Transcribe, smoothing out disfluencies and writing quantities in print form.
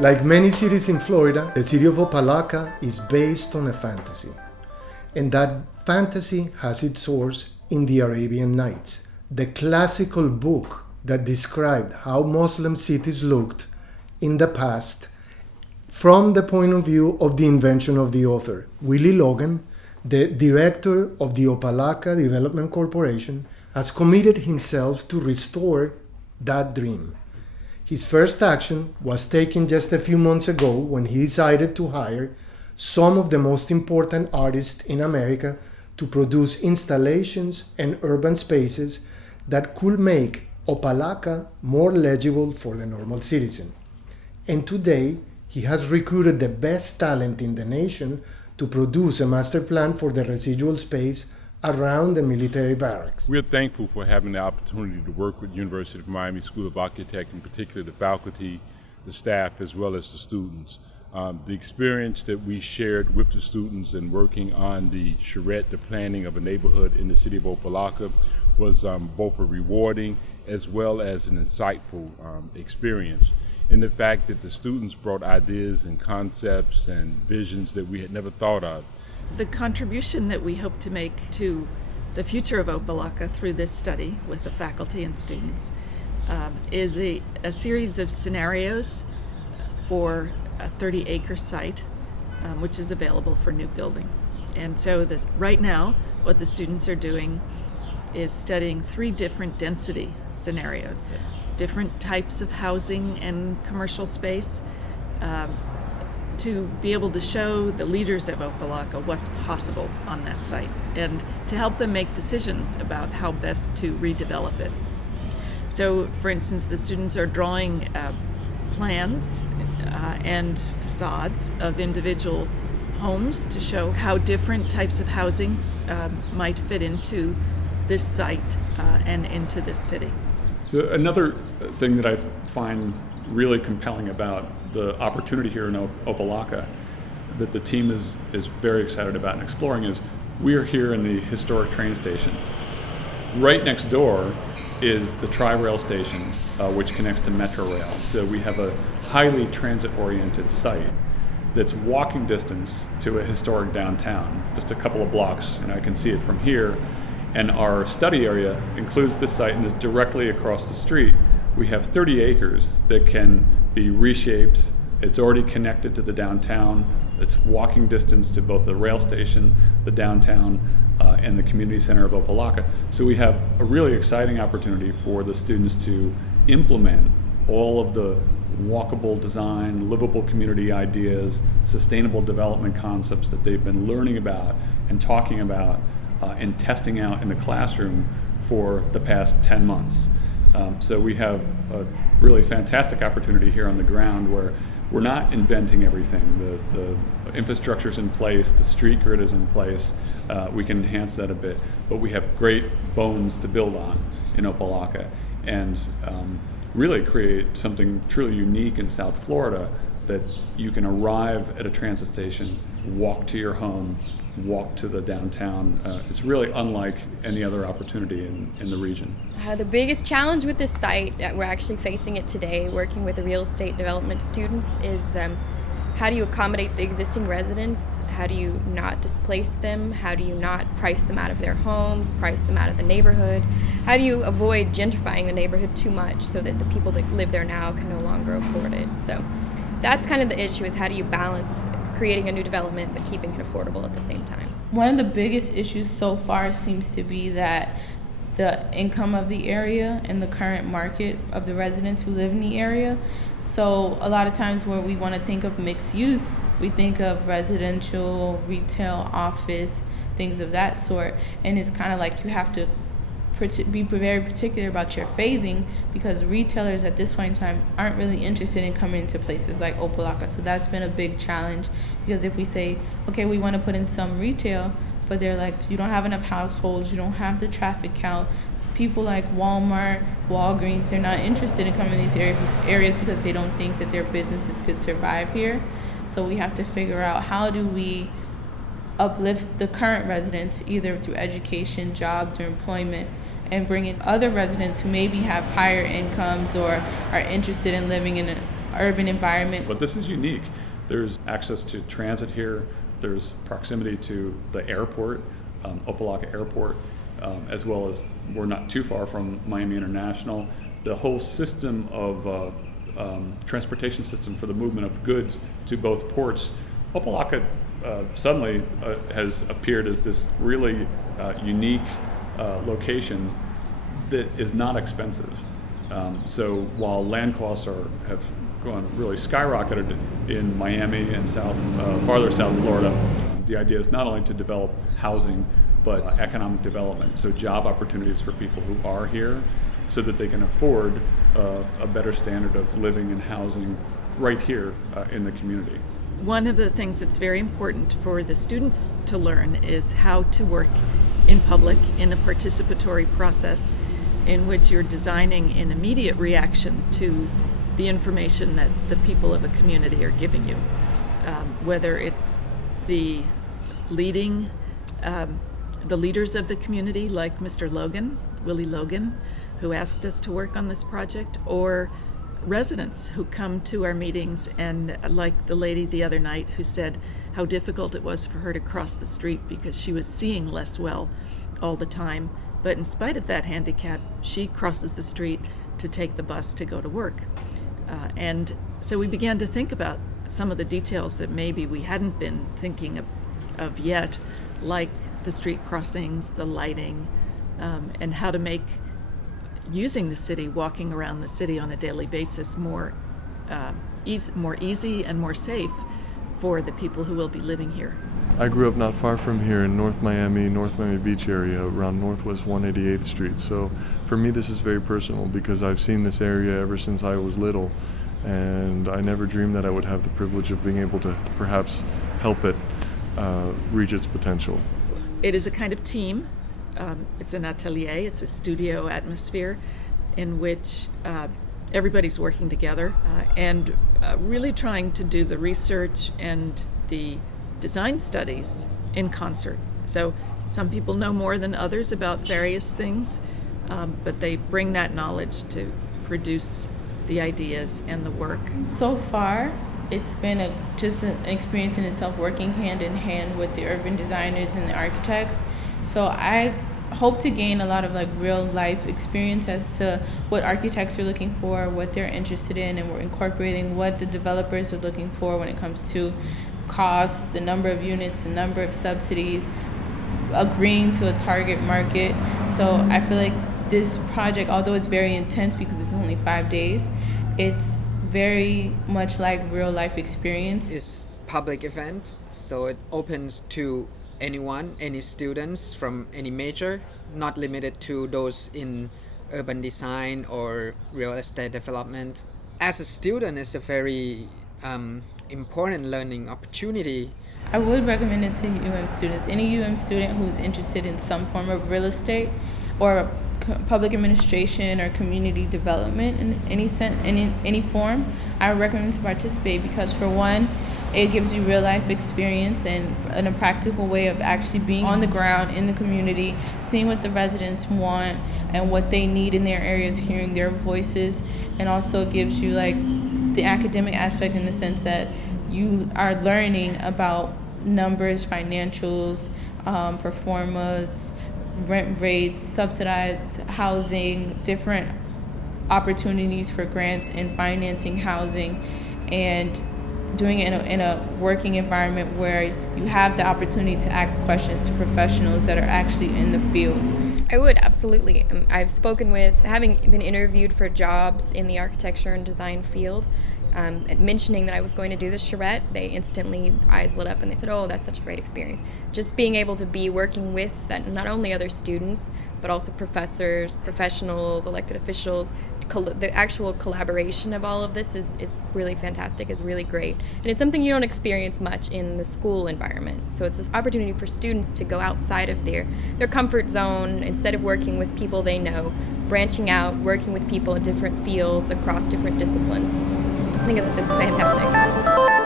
Like many cities in Florida, the city of Opelika is based on a fantasy. And that fantasy has its source in the Arabian Nights, the classical book that described how Muslim cities looked in the past from the point of view of the invention of the author. Willie Logan, the director of the Opelika Development Corporation, has committed himself to restore that dream. His first action was taken just a few months ago when he decided to hire some of the most important artists in America to produce installations and urban spaces that could make Opelika more legible for the normal citizen. And today, he has recruited the best talent in the nation to produce a master plan for the residual space around the military barracks. We're thankful for having the opportunity to work with University of Miami School of Architecture, in particular the faculty, the staff, as well as the students. The experience that we shared with the students in working on the charrette, the planning of a neighborhood in the city of Opelika, was both a rewarding as well as an insightful experience. In the fact that the students brought ideas and concepts and visions that we had never thought of. The contribution that we hope to make to the future of Opelika through this study with the faculty and students is a series of scenarios for a 30-acre site, which is available for new building. And so right now, what the students are doing is studying 3 different density scenarios, different types of housing and commercial space, to be able to show the leaders of Opelika what's possible on that site and to help them make decisions about how best to redevelop it. So, for instance, the students are drawing plans and facades of individual homes to show how different types of housing might fit into this site and into this city. So another thing that I find really compelling about the opportunity here in Opelika that the team is very excited about and exploring is we are here in the historic train station. Right next door is the Tri-Rail station, which connects to Metro Rail. So we have a highly transit-oriented site that's walking distance to a historic downtown, just a couple of blocks, and I can see it from here. And our study area includes this site and is directly across the street. We have 30 acres that can be reshaped. It's already connected to the downtown. It's walking distance to both the rail station, the downtown, and the community center of Opelika. So we have a really exciting opportunity for the students to implement all of the walkable design, livable community ideas, sustainable development concepts that they've been learning about and talking about and testing out in the classroom for the past 10 months. So we have a really fantastic opportunity here on the ground where we're not inventing everything. The infrastructure's in place, the street grid is in place. We can enhance that a bit, but we have great bones to build on in Opelika and really create something truly unique in South Florida that you can arrive at a transit station, walk to your home, walk to the downtown. It's really unlike any other opportunity in the region. The biggest challenge with this site, we're actually facing it today, working with the real estate development students, is how do you accommodate the existing residents? How do you not displace them? How do you not price them out of their homes, price them out of the neighborhood? How do you avoid gentrifying the neighborhood too much so that the people that live there now can no longer afford it? So that's kind of the issue, is how do you balance creating a new development but keeping it affordable at the same time? One of the biggest issues so far seems to be that the income of the area and the current market of the residents who live in the area. So a lot of times where we want to think of mixed use, we think of residential, retail, office, things of that sort. And it's kind of like you have to be very particular about your phasing, because retailers at this point in time aren't really interested in coming into places like Opelika. So that's been a big challenge, because if we say, okay, we want to put in some retail, but they're like, you don't have enough households, you don't have the traffic count. People like Walmart, Walgreens, they're not interested in coming to these areas because they don't think that their businesses could survive here. So we have to figure out, how do we uplift the current residents, either through education, jobs, or employment, and bring in other residents who maybe have higher incomes or are interested in living in urban environment. But this is unique. There's access to transit here. There's proximity to the airport, Opa-locka Airport, as well as we're not too far from Miami International. The whole system of transportation system for the movement of goods to both ports, Opa-locka suddenly has appeared as this really unique location that is not expensive. So while land costs have gone really skyrocketed in Miami and farther south Florida, the idea is not only to develop housing, but economic development. So job opportunities for people who are here so that they can afford a better standard of living and housing right here in the community. One of the things that's very important for the students to learn is how to work in public in a participatory process in which you're designing an immediate reaction to the information that the people of a community are giving you. Whether it's the leaders of the community like Mr. Willie Logan, who asked us to work on this project, or residents who come to our meetings, and like the lady the other night who said how difficult it was for her to cross the street because she was seeing less well all the time. But in spite of that handicap, she crosses the street to take the bus to go to work. And so we began to think about some of the details that maybe we hadn't been thinking of yet, like the street crossings, the lighting, and how to make using the city, walking around the city on a daily basis more easy and more safe for the people who will be living here. I grew up not far from here in North Miami Beach area, around Northwest 188th Street. So for me, this is very personal because I've seen this area ever since I was little, and I never dreamed that I would have the privilege of being able to perhaps help it reach its potential. It is a kind of team. It's an atelier, it's a studio atmosphere in which everybody's working together and really trying to do the research and the design studies in concert. So some people know more than others about various things, but they bring that knowledge to produce the ideas and the work. So far, it's been just an experience in itself, working hand in hand with the urban designers and the architects. So I hope to gain a lot of real life experience as to what architects are looking for, what they're interested in, and we're incorporating what the developers are looking for when it comes to costs, the number of units, the number of subsidies, agreeing to a target market. So I feel like this project, although it's very intense because it's only 5 days, it's very much like real life experience. It's public event, so it opens to anyone, any students from any major, not limited to those in urban design or real estate development. As a student, it's a very important learning opportunity. I would recommend it to students. Any student who's interested in some form of real estate or public administration or community development in any form, I would recommend to participate because, for one, it gives you real life experience and a practical way of actually being on the ground in the community, seeing what the residents want and what they need in their areas, hearing their voices, and also gives you the academic aspect in the sense that you are learning about numbers, financials, performers, rent rates, subsidized housing, different opportunities for grants and financing housing, and doing it in a working environment where you have the opportunity to ask questions to professionals that are actually in the field. I would, absolutely. I've spoken with, having been interviewed for jobs in the architecture and design field, mentioning that I was going to do this charrette, they instantly, eyes lit up and they said, oh, that's such a great experience. Just being able to be working with not only other students, but also professors, professionals, elected officials, the actual collaboration of all of this is really fantastic, is really great. And it's something you don't experience much in the school environment. So it's this opportunity for students to go outside of their comfort zone, instead of working with people they know, branching out, working with people in different fields across different disciplines. I think it's fantastic.